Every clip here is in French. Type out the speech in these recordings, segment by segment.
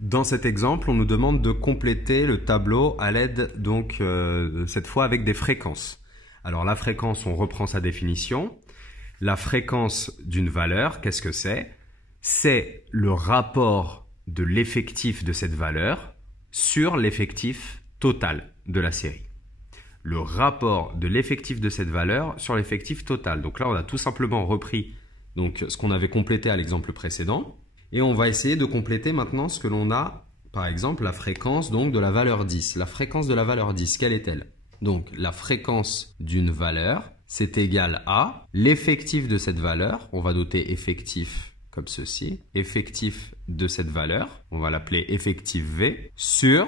Dans cet exemple, on nous demande de compléter le tableau à l'aide, donc, cette fois avec des fréquences. Alors la fréquence, on reprend sa définition. La fréquence d'une valeur, qu'est-ce que c'est? C'est le rapport de l'effectif de cette valeur sur l'effectif total de la série. Le rapport de l'effectif de cette valeur sur l'effectif total. Donc là, on a tout simplement repris donc, ce qu'on avait complété à l'exemple précédent. Et on va essayer de compléter maintenant ce que l'on a, par exemple, la fréquence donc, de la valeur 10. La fréquence de la valeur 10, quelle est-elle? Donc, la fréquence d'une valeur, c'est égal à l'effectif de cette valeur. On va noter effectif comme ceci. Effectif de cette valeur, on va l'appeler effectif V, sur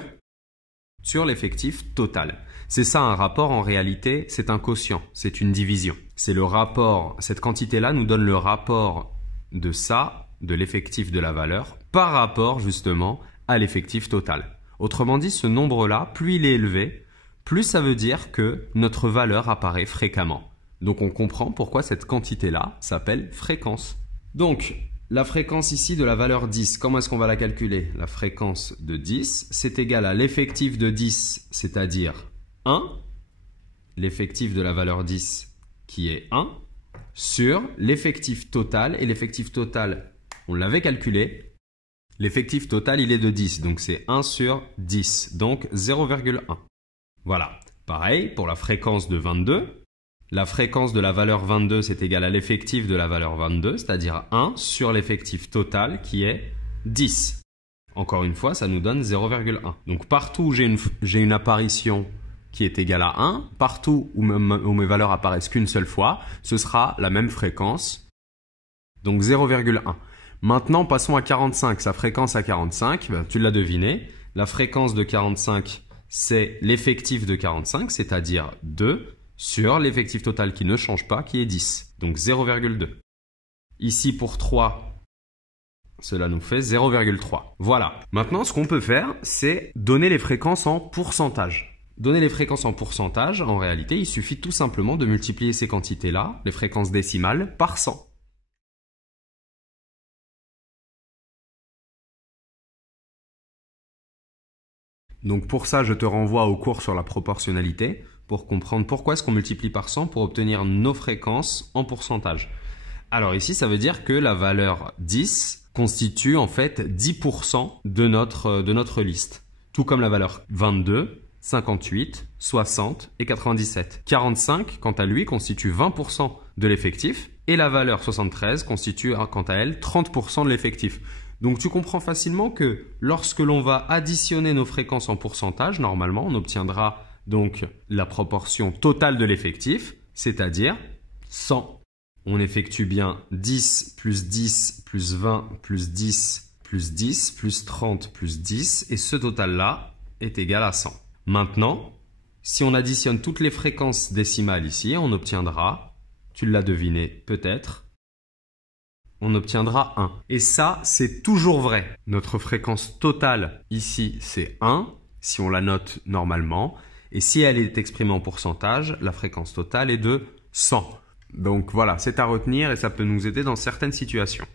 l'effectif total. C'est ça un rapport, en réalité, c'est un quotient, c'est une division. C'est le rapport, cette quantité-là nous donne le rapport de ça, de l'effectif de la valeur, par rapport justement à l'effectif total. Autrement dit, ce nombre-là, plus il est élevé, plus ça veut dire que notre valeur apparaît fréquemment. Donc on comprend pourquoi cette quantité-là s'appelle fréquence. Donc, la fréquence ici de la valeur 10, comment est-ce qu'on va la calculer? La fréquence de 10, c'est égal à l'effectif de 10, c'est-à-dire 1, l'effectif de la valeur 10 qui est 1, sur l'effectif total. Et l'effectif total, on l'avait calculé. L'effectif total, il est de 10, donc c'est 1 sur 10, donc 0,1. Voilà. Pareil, pour la fréquence de 22, la fréquence de la valeur 22, c'est égal à l'effectif de la valeur 22, c'est-à-dire 1 sur l'effectif total qui est 10. Encore une fois, ça nous donne 0,1. Donc partout où j'ai une apparition qui est égale à 1, partout où mes valeurs apparaissent qu'une seule fois, ce sera la même fréquence, donc 0,1. Maintenant, passons à 45. Sa fréquence à 45, ben, tu l'as deviné, la fréquence de 45, c'est l'effectif de 45, c'est-à-dire 2, sur l'effectif total qui ne change pas, qui est 10, donc 0,2. Ici, pour 3, cela nous fait 0,3. Voilà. Maintenant, ce qu'on peut faire, c'est donner les fréquences en pourcentage. Donner les fréquences en pourcentage, en réalité, il suffit tout simplement de multiplier ces quantités-là, les fréquences décimales, par 100. Donc pour ça, je te renvoie au cours sur la proportionnalité pour comprendre pourquoi est-ce qu'on multiplie par 100 pour obtenir nos fréquences en pourcentage. Alors ici, ça veut dire que la valeur 10 constitue en fait 10% de notre liste. Tout comme la valeur 22, 58, 60 et 97. 45, quant à lui, constitue 20% de l'effectif et la valeur 73 constitue quant à elle 30% de l'effectif. Donc tu comprends facilement que lorsque l'on va additionner nos fréquences en pourcentage, normalement on obtiendra donc la proportion totale de l'effectif, c'est-à-dire 100. On effectue bien 10 plus 10 plus 20 plus 10 plus 10 plus 30 plus 10 et ce total-là est égal à 100. Maintenant, si on additionne toutes les fréquences décimales ici, on obtiendra, tu l'as deviné peut-être, on obtiendra 1. Et ça, c'est toujours vrai. Notre fréquence totale ici, c'est 1, si on la note normalement. Et si elle est exprimée en pourcentage, la fréquence totale est de 100. Donc voilà, c'est à retenir et ça peut nous aider dans certaines situations.